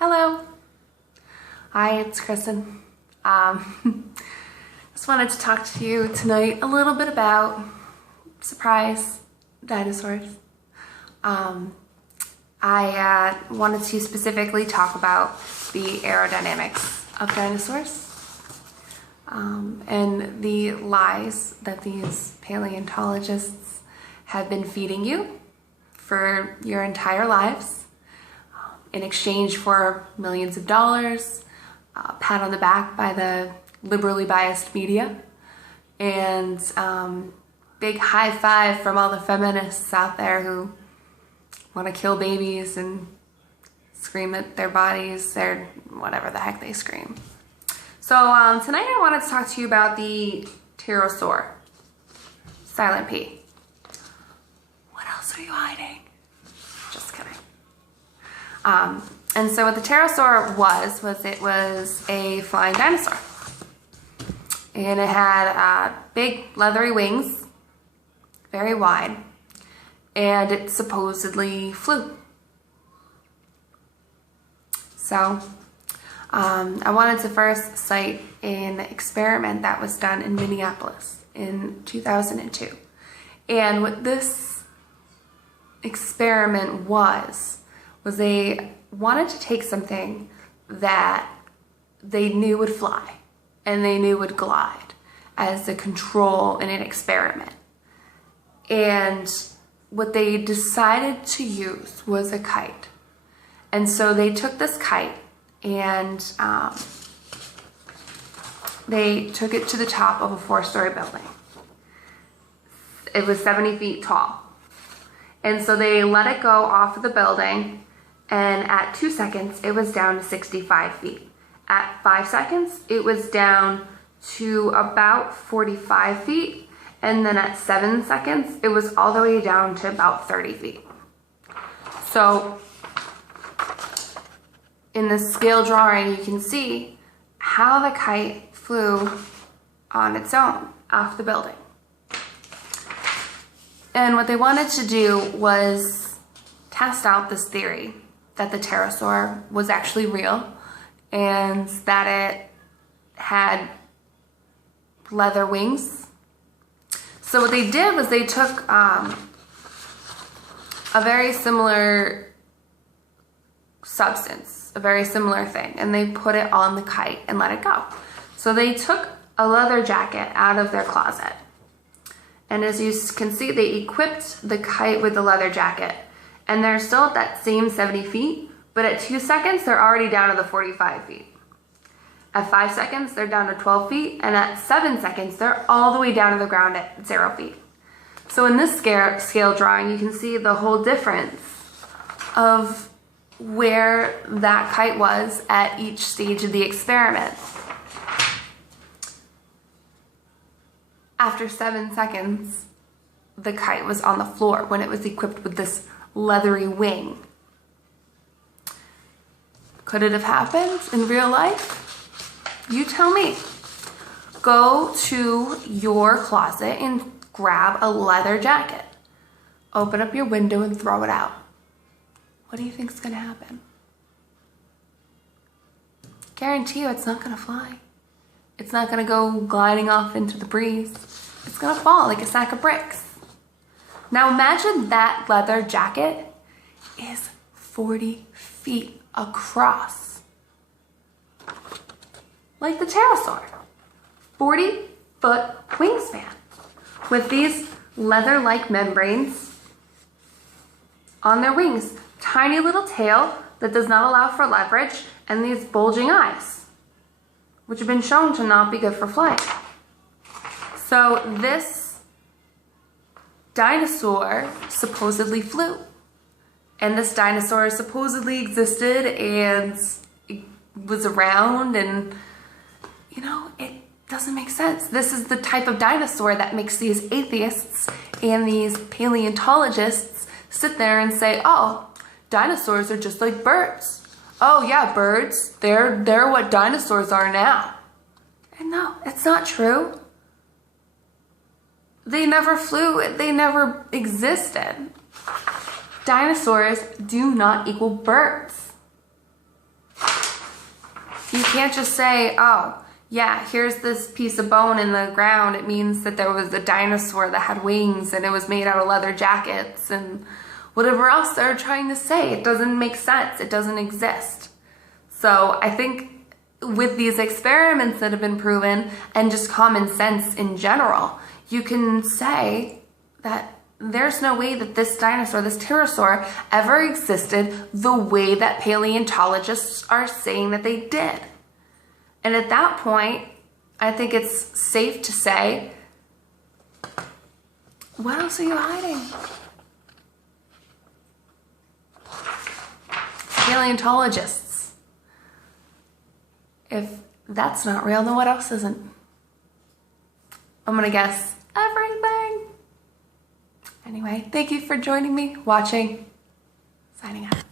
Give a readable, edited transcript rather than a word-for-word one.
Hello. Hi, it's Kristen. Just wanted to talk to you tonight a little bit about surprise dinosaurs. I wanted to specifically talk about the aerodynamics of dinosaurs and the lies that these paleontologists have been feeding you for your entire lives in exchange for millions of dollars, a pat on the back by the liberally biased media, and big high five from all the feminists out there who want to kill babies and scream at their bodies or whatever the heck they scream. So tonight I wanted to talk to you about the pterosaur, silent P. What else are you hiding? Just kidding. And so what the pterosaur was it was a flying dinosaur. And it had big leathery wings, very wide, and it supposedly flew. So I wanted to first cite an experiment that was done in Minneapolis in 2002. And what this experiment was they wanted to take something that they knew would fly and they knew would glide as a control in an experiment. And what they decided to use was a kite. And so they took this kite and they took it to the top of a 4-story building. It was 70 feet tall. And so they let it go off of the building, and at 2 seconds, it was down to 65 feet. At 5 seconds, it was down to about 45 feet. And then at 7 seconds, it was all the way down to about 30 feet. So in the scale drawing, you can see how the kite flew on its own off the building. And what they wanted to do was test out this theory that the pterosaur was actually real and that it had leather wings. So what they did was they took a very similar substance, a very similar thing, and they put it on the kite and let it go. So they took a leather jacket out of their closet. And as you can see, they equipped the kite with the leather jacket. And they're still at that same 70 feet, but at 2 seconds, they're already down to the 45 feet. At 5 seconds, they're down to 12 feet, and at 7 seconds, they're all the way down to the ground at 0 feet. So in this scale drawing, you can see the whole difference of where that kite was at each stage of the experiment. After 7 seconds, the kite was on the floor when it was equipped with this leathery wing. Could it have happened in real life? You tell me. Go to your closet and grab a leather jacket. Open up your window and throw it out. What do you think's gonna happen? Guarantee you it's not gonna fly. It's not gonna go gliding off into the breeze. It's gonna fall like a sack of bricks. Now imagine that leather jacket is 40 feet across. Like the pterosaur. 40-foot wingspan with these leather-like membranes on their wings. Tiny little tail that does not allow for leverage, and these bulging eyes, which have been shown to not be good for flight. So this dinosaur supposedly flew. And this dinosaur supposedly existed and was around, and you know, it doesn't make sense. This is the type of dinosaur that makes these atheists and these paleontologists sit there and say, oh, dinosaurs are just like birds. Oh yeah, birds, they're what dinosaurs are now. And no, it's not true. They never flew, they never existed. Dinosaurs do not equal birds. You can't just say, oh, yeah, here's this piece of bone in the ground. It means that there was a dinosaur that had wings and it was made out of leather jackets and whatever else they're trying to say. It doesn't make sense. It doesn't exist. So I think with these experiments that have been proven and just common sense in general, you can say that there's no way that this dinosaur, this pterosaur, ever existed the way that paleontologists are saying that they did. And at that point, I think it's safe to say, what else are you hiding? Paleontologists. If that's not real, then what else isn't? I'm gonna guess everything. Anyway, thank you for joining me, watching, signing out.